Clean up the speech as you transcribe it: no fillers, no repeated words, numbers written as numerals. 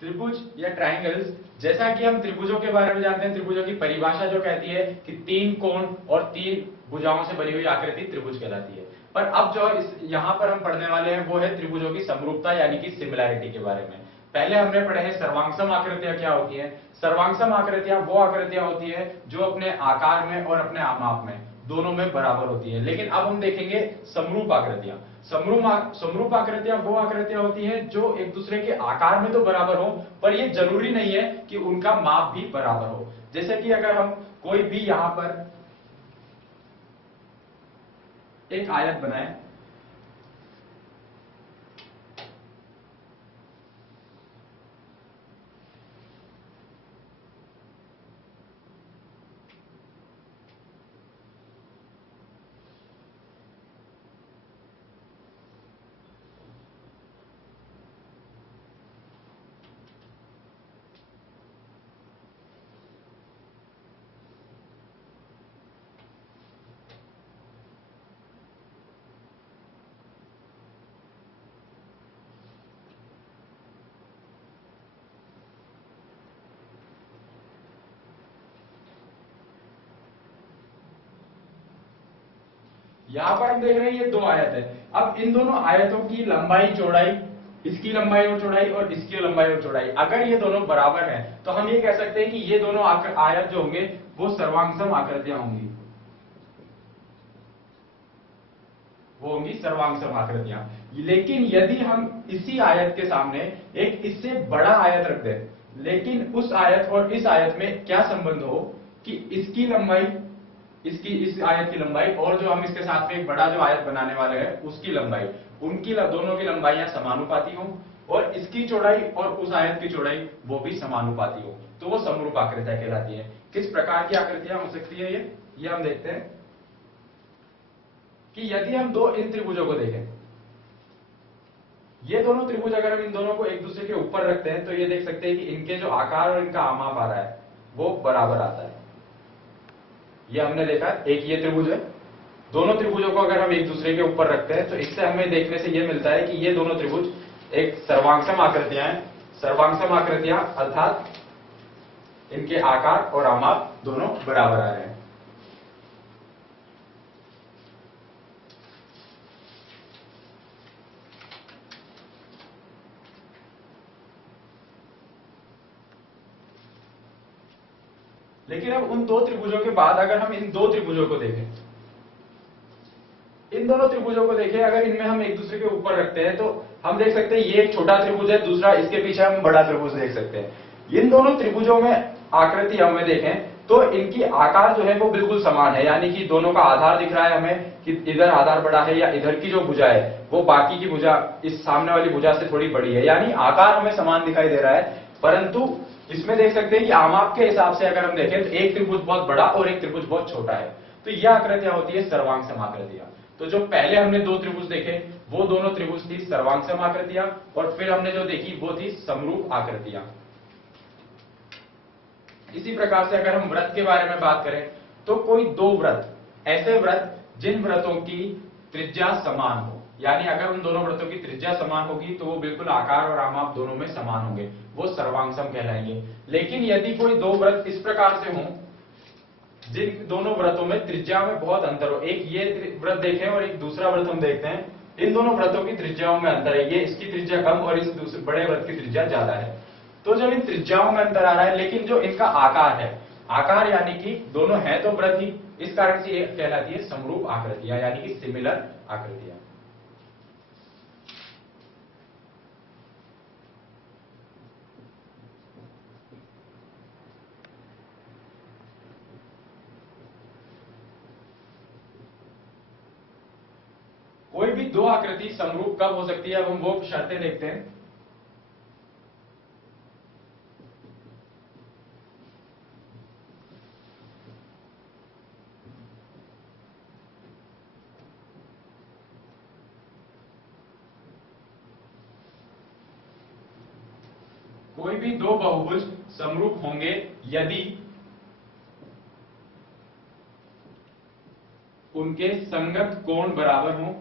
त्रिभुज या ट्राइंगल्स, जैसा कि हम त्रिभुजों के बारे में जानते हैं, त्रिभुजों की परिभाषा जो कहती है कि 3 कोण और 3 भुजाओं से बनी हुई आकृति त्रिभुज कहलाती है। पर अब जो यहां पर हम पढ़ने वाले हैं वो है त्रिभुजों की समरूपता यानी कि सिमिलैरिटी के बारे में। पहले हमने पढ़े हैं सर्वांगसम आकृतियां क्या होती हैं। सर्वांगसम आकृतियां वो आकृतियां होती है जो अपने आकार में और अपने आमाप में दोनों में बराबर होती है। लेकिन अब हम देखेंगे समरूप आकृतियां। समरूप आकृतियां वो आकृतियां होती हैं जो एक दूसरे के आकार में तो बराबर हो, पर यह जरूरी नहीं है कि उनका माप भी बराबर हो। जैसे कि अगर हम कोई भी यहां पर एक आयत बनाए, यहां पर हम देख रहे हैं ये दो आयत है। अब इन दोनों आयतों की लंबाई चौड़ाई, इसकी लंबाई और चौड़ाई और इसकी लंबाई और चौड़ाई अगर ये दोनों बराबर हैं तो हम ये कह सकते हैं कि ये दोनों आयत जो होंगे वो सर्वांगसम आकृतियां होंगी, वो होंगी सर्वांगसम आकृतियां। लेकिन यदि हम इसी आयत के सामने एक इससे बड़ा आयत रख दें, लेकिन उस आयत और इस आयत में क्या संबंध हो कि इसकी लंबाई, इस आयत की लंबाई और जो हम इसके साथ में एक बड़ा जो आयत बनाने वाले हैं उसकी लंबाई, उनकी दोनों की लंबाइयां समानुपाती हो और इसकी चौड़ाई और उस आयत की चौड़ाई वो भी समानुपाती हो, तो वो समरूप आकृतियां कहलाती है। किस प्रकार की आकृतियां हो सकती है ये हम देखते हैं कि यदि हम इन त्रिभुजों को देखें, ये दोनों त्रिभुज अगर हम इन दोनों को एक दूसरे के ऊपर रखते हैं तो ये देख सकते हैं कि इनके जो आकार और इनका आमाप आ रहा है वो बराबर आता है। ये हमने देखा, एक ये त्रिभुज है, दोनों त्रिभुजों को अगर हम एक दूसरे के ऊपर रखते हैं तो इससे हमें देखने से ये मिलता है कि ये दोनों त्रिभुज एक सर्वांगसम आकृतियां हैं। सर्वांगसम आकृतियां अर्थात इनके आकार और आमाप दोनों बराबर आ रहे हैं। लेकिन अब उन दो त्रिभुजों के बाद अगर हम इन दो त्रिभुजों को देखें, इन दोनों त्रिभुजों को देखें, अगर इनमें हम एक दूसरे के ऊपर रखते हैं तो हम देख सकते हैं ये एक छोटा त्रिभुज है, दूसरा इसके पीछे हम बड़ा त्रिभुज देख सकते हैं। इन दोनों त्रिभुजों में आकृति हमें देखें तो इनकी आकार जो है वो बिल्कुल समान है, यानी कि दोनों का आधार दिख रहा है हमें कि इधर आधार बड़ा है या इधर की जो भुजा है वो बाकी की भुजा इस सामने वाली भुजा से थोड़ी बड़ी है, यानी आकार हमें समान दिखाई दे रहा है। परंतु इसमें देख सकते हैं कि आमाप के हिसाब से अगर हम देखें तो एक त्रिभुज बहुत बड़ा और एक त्रिभुज बहुत छोटा है, तो यह आकृतियां होती है सर्वांगसम आकृतियां। तो जो पहले हमने दो त्रिभुज देखे वो दोनों त्रिभुज थी सर्वांगसम आकृतियां, और फिर हमने जो देखी वो थी समरूप आकृतियां। इसी प्रकार से अगर हम व्रत के बारे में बात करें तो कोई दो व्रत, ऐसे व्रत जिन व्रतों की त्रिज्या समान हो, यानी अगर उन दोनों व्रतों की त्रिज्या समान होगी तो वो बिल्कुल आकार और आमाप दोनों में समान होंगे, वो सर्वांगसम कहलाएंगे। लेकिन यदि कोई दो व्रत इस प्रकार से हों जिन दोनों व्रतों में त्रिज्या में बहुत अंतर हो, एक ये व्रत देखें और एक दूसरा व्रत हम देखते हैं, इन दोनों व्रतों की त्रिज्याओं में अंतर है, ये इसकी त्रिज्या कम और इस दूसरे बड़े व्रत की त्रिज्या ज्यादा है। तो जब इन त्रिज्याओं में अंतर आ रहा है लेकिन जो इनका आकार है, आकार यानी कि दोनों है तो व्रत ही, इस कारण से ये कहलाती है समरूप आकृतियां यानी कि सिमिलर आकृतियां। कोई भी दो आकृति समरूप कब हो सकती है, अब हम वो शर्तें देखते हैं। कोई भी दो बहुभुज समरूप होंगे यदि उनके संगत कोण बराबर हों,